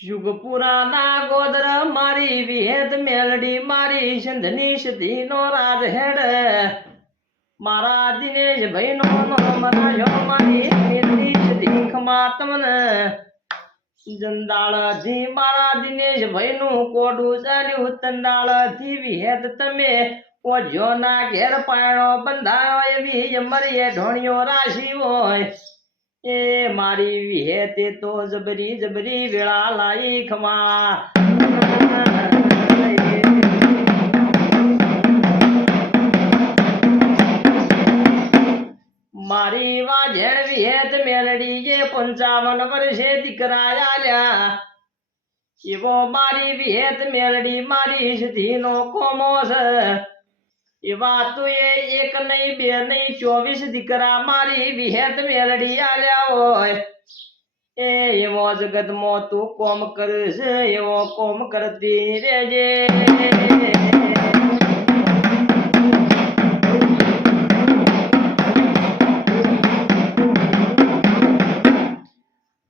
યુગ પુરાના ગોદર મારી વિહેદ મેલડી મારી સિંધની સતીનો રાજ હેડ મારા દિનેશ ભાઈનો નામ રાજો મારી મેલડી સતી ખમા તમને જંદાળથી મારા દિનેશ ભાઈનું કોડું ચાલ્યું તંદાળથી વિહેદ તમે ઓજો ના ઘેર પાયણો બંધાયો એવી મરીએ ઢોણિયો રાશી હોય એ મારી વિહેતે તો જબરી જબરી વેળા લાઈ ખમા મારી વાજેણ વિહેત મેલડી જે 55 વર્ષે દીકરા આલ્યા એવો મારી વિહેત મેલડી મારી સધીનો કોમો છે એવા તું એક નહીં બે નહીં 24 દીકરા મારી વિહેત મેલડી આલ્યા હોય એવો જગતમાં તું કોમ કરશ એવો કોમ કરતી રેજે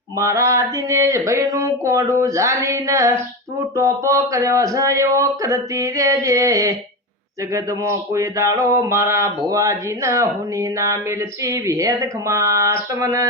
મારા દિનેશ ભાઈનું કોડું ઝાલીને તું ટોપો કર્યો છે એવો કરતી રેજે જગતમાં કોઈ દાડો મારા ભુવાજીને હુની ના મિલતી વિહેદ ખમા તમને